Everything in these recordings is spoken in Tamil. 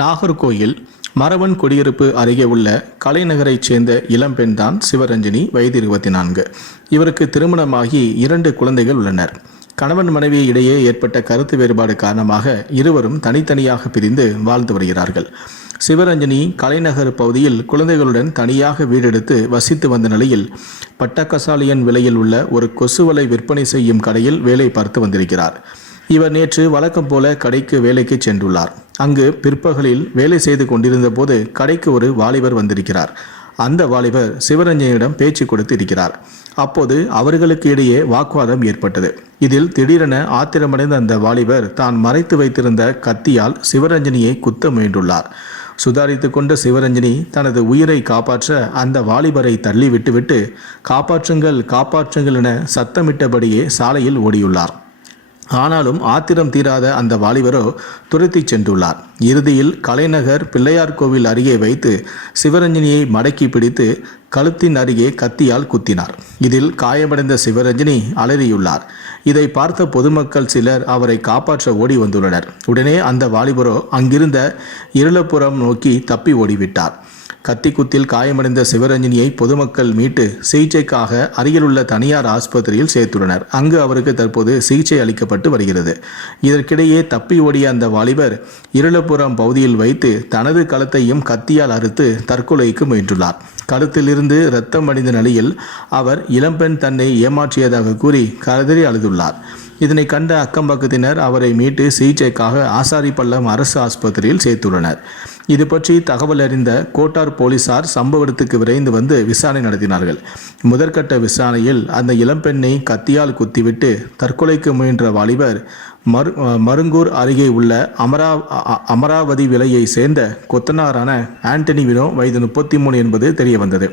நாகர்கோயில் மரவன் குடியிருப்பு அருகே உள்ள கலைநகரைச் சேர்ந்த இளம்பெண் தான் சிவரஞ்சினி வயது இருபத்தி நான்கு இவருக்கு திருமணமாகி இரண்டு குழந்தைகள் உள்ளனர். கணவன் மனைவி இடையே ஏற்பட்ட கருத்து வேறுபாடு காரணமாக இருவரும் தனித்தனியாக பிரிந்து வாழ்ந்து வருகிறார்கள். சிவரஞ்சனி கலைநகர் பகுதியில் குழந்தைகளுடன் தனியாக வீடெடுத்து வசித்து வந்த நிலையில் பட்டக்கசாலியன் விலையில் உள்ள ஒரு கொசுவலை விற்பனை செய்யும் கடையில் வேலை பார்த்து வந்திருக்கிறார். இவர் நேற்று வழக்கம் போல கடைக்கு வேலைக்கு சென்றுள்ளார். அங்கு பிற்பகலில் வேலை செய்து கொண்டிருந்த போது கடைக்கு ஒரு வாலிபர் வந்திருக்கிறார். அந்த வாலிபர் சிவரஞ்சனியிடம் பேச்சு கொடுத்து இருக்கிறார். அப்போது அவர்களுக்கு இடையே வாக்குவாதம் ஏற்பட்டது. இதில் திடீரென ஆத்திரமடைந்த அந்த வாலிபர் தான் மறைத்து வைத்திருந்த கத்தியால் சிவரஞ்சனியை குத்த முயன்றுள்ளார். சுதாரித்து கொண்ட சிவரஞ்சனி தனது உயிரை காப்பாற்ற அந்த வாலிபரை தள்ளி விட்டுவிட்டு காப்பாற்றுங்கள் காப்பாற்றுங்கள் என சத்தமிட்டபடியே சாலையில் ஓடியுள்ளார். ஆனாலும் ஆத்திரம் தீராத அந்த வாலிபரோ துரத்திச் சென்றுள்ளார். இறுதியில் கலைநகர் பிள்ளையார் கோவில் அருகே வைத்து சிவரஞ்சனியை மடக்கி பிடித்து கழுத்தின் அருகே கத்தியால் குத்தினார். இதில் காயமடைந்த சிவரஞ்சனி அலறியுள்ளார். இதை பார்த்த பொதுமக்கள் சிலர் அவரை காப்பாற்ற ஓடி வந்துள்ளனர். உடனே அந்த வாலிபரோ அங்கிருந்த இருளப்புறம் நோக்கி தப்பி ஓடிவிட்டார். கத்திக்குத்தில் காயமடைந்த சிவரஞ்சனியை பொதுமக்கள் மீட்டு சிகிச்சைக்காக அருகிலுள்ள தனியார் ஆஸ்பத்திரியில் சேர்த்துள்ளனர். அங்கு அவருக்கு தற்போது சிகிச்சை அளிக்கப்பட்டு வருகிறது. இதற்கிடையே தப்பி ஓடிய அந்த வாலிபர் இருளப்புறம் பகுதியில் வைத்து தனது களத்தையும் கத்தியால் அறுத்து தற்கொலைக்கு முயன்றுள்ளார். கழுத்திலிருந்து இரத்தம் அடைந்த நிலையில் அவர் இளம்பெண் தன்னை ஏமாற்றியதாக கூறி கதறி அழுதுள்ளார். இதனை கண்ட அக்கம்பக்கத்தினர் அவரை மீட்டு சிகிச்சைக்காக ஆசாரிப்பள்ளம் அரசு ஆஸ்பத்திரியில் சேர்த்துள்ளனர். இது பற்றி தகவல் அறிந்த கோட்டார் போலீசார் சம்பவ இடத்துக்கு விரைந்து வந்து விசாரணை நடத்தினார்கள். முதற்கட்ட விசாரணையில் அந்த இளம்பெண்ணை கத்தியால் குத்திவிட்டு தற்கொலைக்கு முயன்ற வாலிபர் மரு மருங்கூர் அருகே உள்ள அமரா அமராவதி விலையை சேர்ந்த கொத்தனாரான ஆண்டனி வினோ வயது முப்பத்தி மூணு என்பது தெரிய வந்தது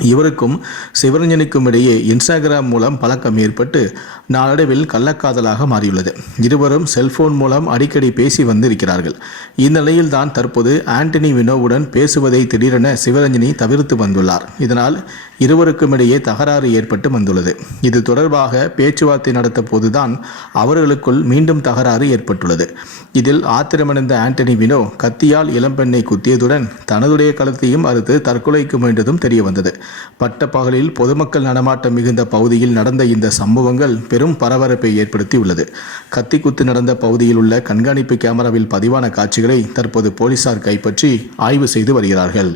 இவருக்கும் சிவரஞ்சனுக்கும் இடையே இன்ஸ்டாகிராம் மூலம் பழக்கம் ஏற்பட்டு நாளடைவில் கள்ளக்காதலாக மாறியுள்ளது. இருவரும் செல்போன் மூலம் அடிக்கடி பேசி வந்திருக்கிறார்கள். இந்நிலையில் தான் தற்போது ஆண்டனி வினோவுடன் பேசுவதை திடீரென சிவரஞ்சனி தவிர்த்து வந்துள்ளார். இதனால் இருவருக்கும் இடையே தகராறு ஏற்பட்டு வந்துள்ளது. இது தொடர்பாக பேச்சுவார்த்தை நடத்த போதுதான் அவர்களுக்குள் மீண்டும் தகராறு ஏற்பட்டுள்ளது. இதில் ஆத்திரமடைந்த ஆண்டனி வினோ கத்தியால் இளம்பெண்ணை குத்தியதுடன் தனதுடைய கழுத்தையும் அறுத்து தற்கொலைக்கு முயன்றதும் தெரிய வந்தது பட்டப்பகலில் பொதுமக்கள் நடமாட்டம் மிகுந்த பகுதியில் நடந்த இந்த சம்பவங்கள் பெரும் பரபரப்பை ஏற்படுத்தியுள்ளது. கத்தி குத்து நடந்த பகுதியில் உள்ள கண்காணிப்பு கேமராவில் பதிவான காட்சிகளை தற்போது போலீசார் கைப்பற்றி ஆய்வு செய்து வருகிறார்கள்.